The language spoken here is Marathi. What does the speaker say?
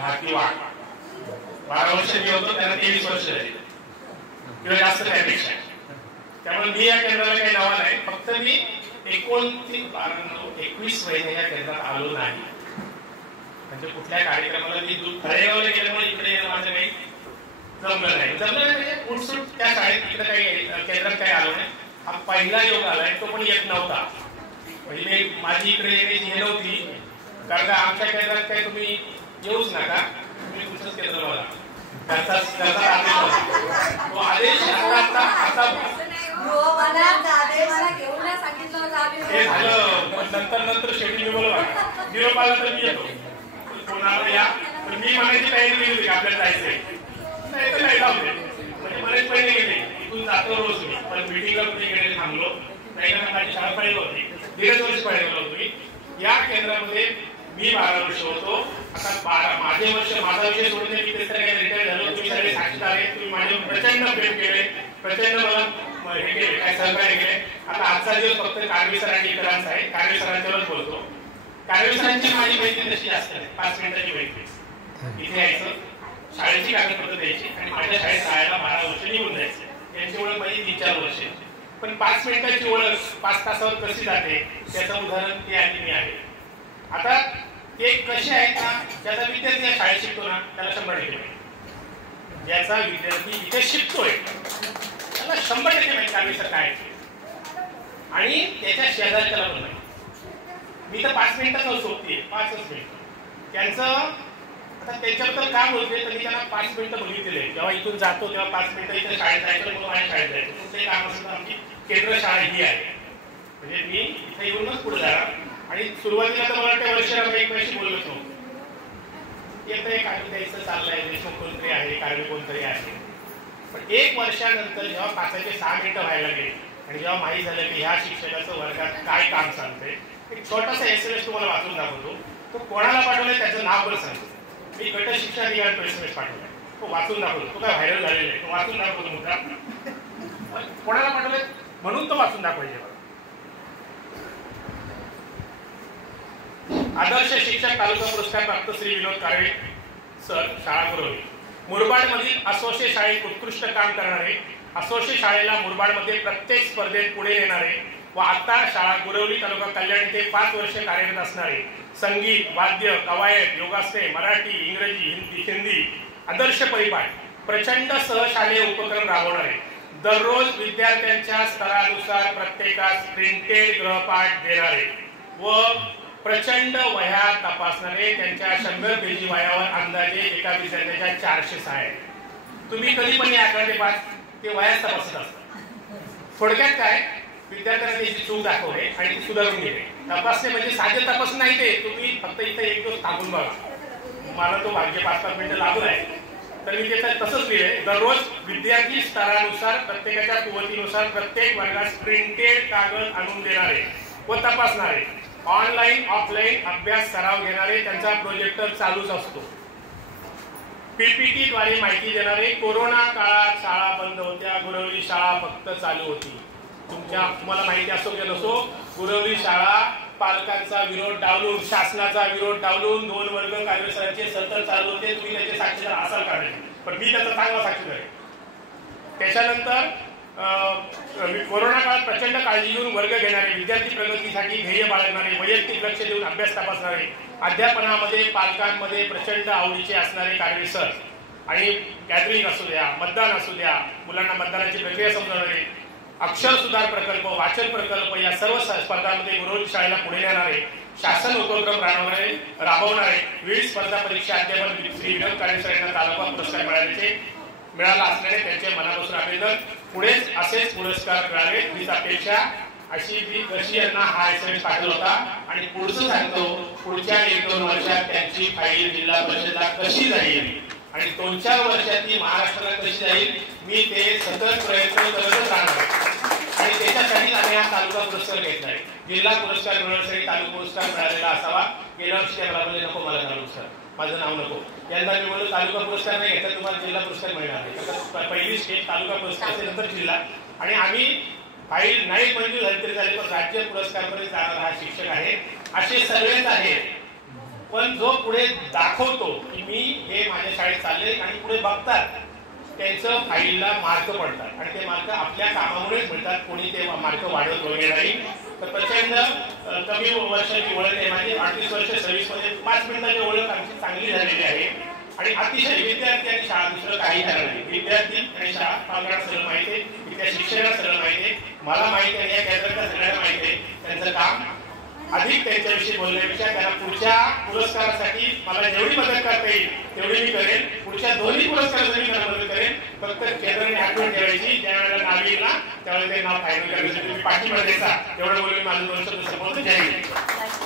भारती वाघ 12 वर्ष मी होतो, त्यांना 23 वर्ष झाली किंवा जास्त त्यापेक्षा. त्यामुळे मी या केंद्राला काही नावा नाही, फक्त मी 21 महिने या केंद्रात आलो नाही. म्हणजे कुठल्या कार्यक्रमाला मी तळेगावला गेल्यामुळे इकडे येणं माझं काही जमलं नाही म्हणजे उठसूट त्या शाळेत इकडे काही केंद्रात काही आलो नाही. हा पहिला योग आलाय, तो पण येत नव्हता. म्हणजे माझी इकडे येण्याची हे नव्हती, कारण का आमच्या केंद्रात काही तुम्ही येऊच नका, तुम्ही तुमचंच केंद्र बघा, तो आदेश आता हे झालं. पण नंतर शेड्यूल निरोप आला तर मी येतो, कोणाला या. पण मी म्हणायची तयारी केली होती आपल्याला जायचंय, नाही तर नाही जाऊ दे. म्हणजे मला पहिले गेले इथून जातो रोज मी, पण मिटिंगला कुठे गेले थांबलो नाही, कारण माझी शाळा पाहिजे होती. 1.5 वर्ष पाहिजे होतो मी या केंद्रामध्ये. मी 12 वर्ष होतो. आता माझे वर्ष, माझा विषय सोडून मी रिटायर झालो. तुम्ही सगळे साक्षीदार आहे, तुम्ही माझे प्रचंड प्रेम केले, प्रचंड मला हे केले, काय सहकार्य केले. आता आजचा दिवस फक्त कारवी सर आणि इतरांचा आहे. कारवी सरांच्यावरच बोलतो. कारवी सरांची माझी मैत्री तशी जास्त नाही, 5 मिनिटाची मैत्री. इथे यायचं, शाळेची कागदपत्र द्यायची आणि माझ्या शाळेत राहायला 12 वर्ष निघून जायचं. यांची ओळख माझी 3-4 वर्ष. पण 5 मिनिटाची ओळख 5 तासावर कशी जाते त्याचं उदाहरण ते आणि मी आहे. आता ते कसे आहेत ना, ज्याचा विद्यार्थी या शाळेत शिकतो ना त्याला 100% माहिती. ज्याचा विद्यार्थी इथे शिकतोय त्याला 100% माहिती कारवी सर काय आणि त्याच्या शेजारच्याला पण माहिती. मी तर 5 मिनिटात सोबती 5च मिनिट त्यांचं. आता त्याच्याबद्दल काय बोलते तर मी त्यांना 5 मिनिटं बघितलेले. जेव्हा इथून जातो तेव्हा 5 मिनिटं इथे शाळेत जायचं, मग माझ्या शाळेत जायचं. तुमचं काम असेल तर आमची केंद्र शाळा ही आहे. म्हणजे मी इथे येऊनच पुढे जाणार. आणि सुरुवातीला तर मला वाटतं वर्षाला एकमेकांशी बोललोच नव्हतं. येतं कारवी द्यायचं चाललंय, देशमुख कोणतरी आहे, कारवी कोणतरी आहे. पण 1 वर्षानंतर जेव्हा 5चे 6 मिनिटं व्हायला गेले आणि जेव्हा माहीत झालं की ह्या शिक्षकाचं वर्गात काय काम चालतंय, एक छोटासा SMS तुम्हाला वाचून दाखवतो. तो कोणाला पाठवलाय त्याचं नाव पण सांगतो. मी गट शिक्षण अधिकाऱ्यांना SMS पाठवलाय, तो वाचून दाखवतो. तो काय व्हायरल झालेला आहे, तो वाचून दाखवतो. मुद्दा कोणाला पाठवलाय म्हणून तो वाचून दाखवायचे. आदर्श शिक्षक तालुका पुरस्कार प्राप्त श्री विनोद कारवे सर, शाळा गुरवली. मुरबाडमधील असोशे शाळेत उत्कृष्ट काम करणारे, असोशे शाळेला मुरबाडमध्ये प्रत्येक स्पर्धेत पुढे नेणारे व आता शाळा गुरवली तालुका कल्याण येथे 5 वर्ष कार्यरत असणारे, संगीत, वाद्य, कवायत, योगासने, मराठी, इंग्रजी, हिंदी आदर्श परिपाठ, प्रचंड सहशालेय उपक्रम राबवणारे, दररोज विद्यार्थ्यांच्या स्तरानुसार प्रत्येकास प्रिंटेड गृहपाठ देणारे व प्रचंड वह्या तपासणारे. त्यांच्या 100 पेजी वह्यावर अंदाजे एका विद्यार्थ्याच्या 400 सहाय. तुम्ही कधी पण या आकडे 5 ते वह्याच तपासत असतात. थोडक्यात काय, विद्यार्थ्यांना त्याची चूक दाखवणे आणि ती सुधारून घेणे. तपासणे म्हणजे साधे तपास नाही, ते तुम्ही फक्त इथे 1 दिवस थांबून बघा. मला तो भाग्य 5-5 मिनिटं लागून आहे तर मी त्याचं तसंच लिहिले. दररोज विद्यार्थी स्तरानुसार प्रत्येकाच्या कुवतीनुसार प्रत्येक वर्गात प्रिंटेड कागद आणून देणारे व तपासणारे, ऑनलाईन ऑफलाईन अभ्यास सराव घेणारे, त्यांचा प्रोजेक्टर चालूच असतो. PPT द्वारे माहिती देणारे. कोरोना काळात शाळा बंद होत्या, गुरवली शाळा फक्त चालू होती. तुम्हाला माहिती असो की नसो, गुरवली शाळा पालकांचा विरोध डावलून, शासनाचा विरोध डावलून 2 वर्ग कारवे सरांचे सतत चालू होते. तुम्ही त्याचे साक्षीदार असाल काढले, पण मी त्याचा चांगला साक्षीदार आहे. त्याच्यानंतर कोरोना काळात प्रचंड काळजी घेऊन वर्ग घेणारे, विद्यार्थी प्रगतीसाठी ध्येय बाळगणारे, वैयक्तिक लक्ष देऊन अभ्यास तपासणारे, अध्यापनामध्ये पालकांमध्ये प्रचंड आवडीचे असणारे कारवे सर. आणि गॅदरिंग असू द्या, मतदान असू द्या, मुलांना मतदानाची प्रक्रिया समजवणारे, अक्षर सुधार प्रकल्प, वाचन प्रकल्प या सर्व स्पर्धांमध्ये गुरवली शाळेला पुढे नेणारे, शासन उपक्रम राबवणारे, विविध स्पर्धा परीक्षा अध्यापन श्री विनोद कारवे सर यांना तालुका पुरस्कार मिळाला असल्याने त्यांचे मनापासून अभिनंदन. पुढेच असेच पुरस्कार मिळावे हीच अपेक्षा. अशी मी कशी यांना हा SMS पाठवला होता. आणि पुढचं सांगतो, पुढच्या 1-2 वर्षात त्यांची फाईल जिल्हा परिषदेला कशी जाईल आणि 2-4 वर्षात ती महाराष्ट्राला कशी जाईल, मी ते सतत प्रयत्न करतच राहणार. आणि त्याच्यासाठी आम्ही हा तालुका पुरस्कार घेतलाय. जिल्हा पुरस्कार मिळवण्यासाठी तालुका पुरस्कार मिळालेला असावा. गेल्या वर्षी त्या मला बोलले नको, मला तालुका पुरस्कार, माझं नाव नको. यंदा मी बोललो तालुका पुरस्कार नाही घेतला, तुम्हाला जिल्हा पुरस्कार मिळणार आहे. पहिली स्टेट तालुका पुरस्कार असेल, नंतर जिल्हा. आणि आम्ही फाईल नाही मंजूर झाली तरी झाली, पण राज्य पुरस्कारपर्यंत जाणारा हा शिक्षक आहे. असे सगळेच आहेत. पण जो पुढे दाखवतो की मी बघतात त्यांचं फाईलला मार्क पडतात आणि ते मार्क आपल्या कामामुळेच मिळतात, कोणी ते मार्क वाढवत वगैरे नाही. तर प्रचंड कमी वर्षाची ओळख आहे माझी, 38 वर्ष सर्व्हिसमध्ये 5 मिनिटाची ओळख आमची चांगली झालेली आहे आणि अतिशय विद्यार्थी आणि शाळा दुसरं काही कारण नाही. विद्यार्थी आणि शाळा पालकांना सगळं माहिती आहे, इथल्या शिक्षकांना सगळं माहिती आहे, मला माहिती आहे, या केंद्राला सगळ्यांना माहिती आहे. त्यांचं काम अधिक त्यांच्याविषयी बोलण्यापेक्षा त्यांना पुढच्या पुरस्कारासाठी मला जेवढी मदत करता येईल तेवढी मी करेन. पुढच्या दोन्ही पुरस्कारासाठी मी मदत करेन. फक्त केंद्राने आठवण ठेवायची, ज्या वेळेला नाव येईल ना त्यावेळेला ते नाव फायनल करण्यासाठी तुम्ही पाठिंबा द्यायचा. एवढं बोलून माझं 2 शब्द संपवतो. जय हिंद.